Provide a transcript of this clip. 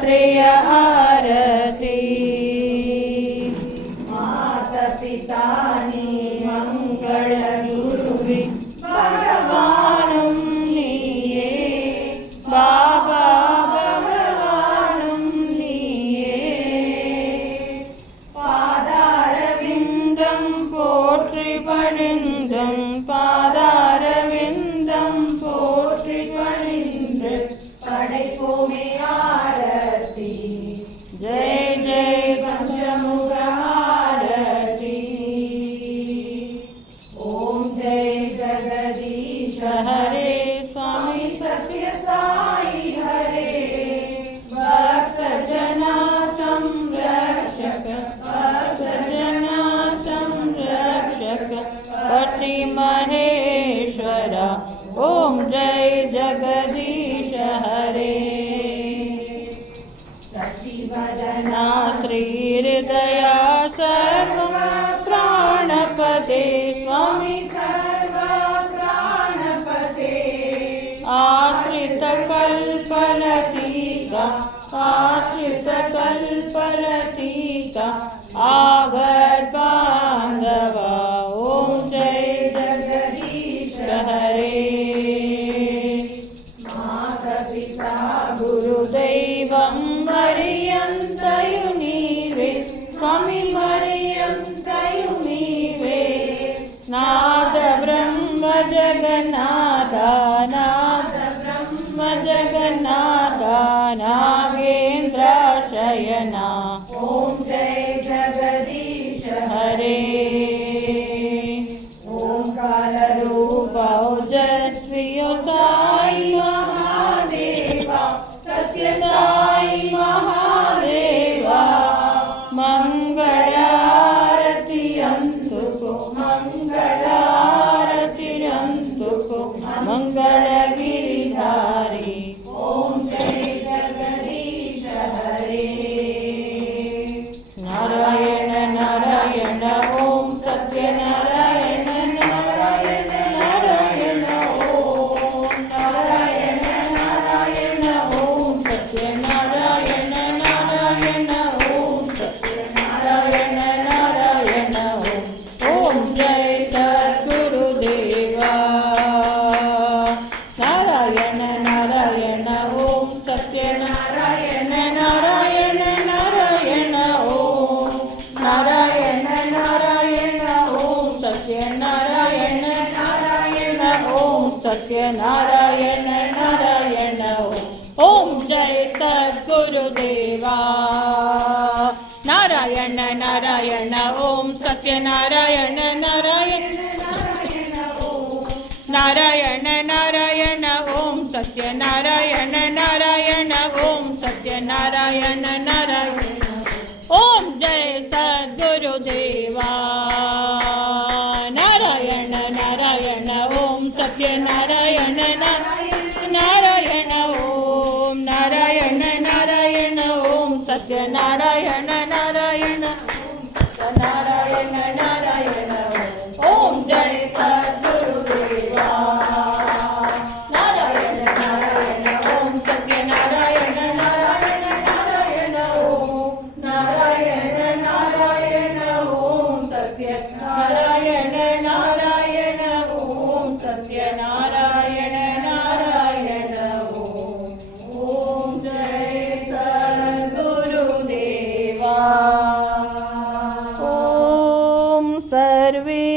प्रिय आरती माता पितानी मंगल गुरुवि भगवानं नीये बाबा भगवानं नीये पादारविन्दं पोट्रि पणिन्दं पादारविन्दं पोट्रि पणिन्द पடைப்போமே आरती जय जय पंचमुख आरती ओम जय जगदीश हरे स्वामी सत्य साई हरे भक्त जना संरक्षक भक्त जना संरक्षक पति महेश्वरा ओम जय जगदीश हरे शशिवदना श्रीहृदया सर्व प्राणपते स्वामी सर्व प्राणपते आश्रित कल्पलतिका आश्रित कल्पलतिका आगत बांधवा ओम जय जगदीश हरे गुरुदैवं मरियन्तयु नीवे स्वामी मरियन्तयु नीवे नाद ब्रह्म जगन्नाथा नाद ब्रह्म जगन्नाथा नागेन्द्रशयना ओम जय जगदीश हरे ओंकार रूप ओजस्वी साई महादेवा सत्य साई महादेवा मंगलारती अंतुको मंगलारती अंतुको मंगलगिरिधारी ओम जय जगदीश हरे नारायण नारायण ओम सत्य नारायण नारायण नारायण ओम नारायण नारायण ओम सत्य नारायण नारायण ओम सत्य नारायण नारायण ओम जय सद्गुरुदेवा नारायण नारायण ओम सत्य नारायण नारायण नारायण ओम नारायण नारायण ओम सत्य नारायण नारायण ओम सत्य नारायण नारायण ओम जय सद्गुरुदेवा नारायण नारायण ओम सत्य नारायण नारायण नारायण नारायण ओम सत्य नारायण नारायण ओम सत्य नारायण नारायण ओम जय सद्गुरुदेवा नारायण नारायण ओम सत्य नारायण नारायण ओम नारायण नारायण ओम सत्य नारायण नारायण नारायण नारायण ओम जय सद्गुरुदेवा नारायण नारायण ओम सत्य नारायण नारायण नारायण ओम नारायण नारायण ओम सत्य नारायण नारायण ओम सत्य नारायण नारायण ओम जय सद्गुरुदेवा ओम सर्वे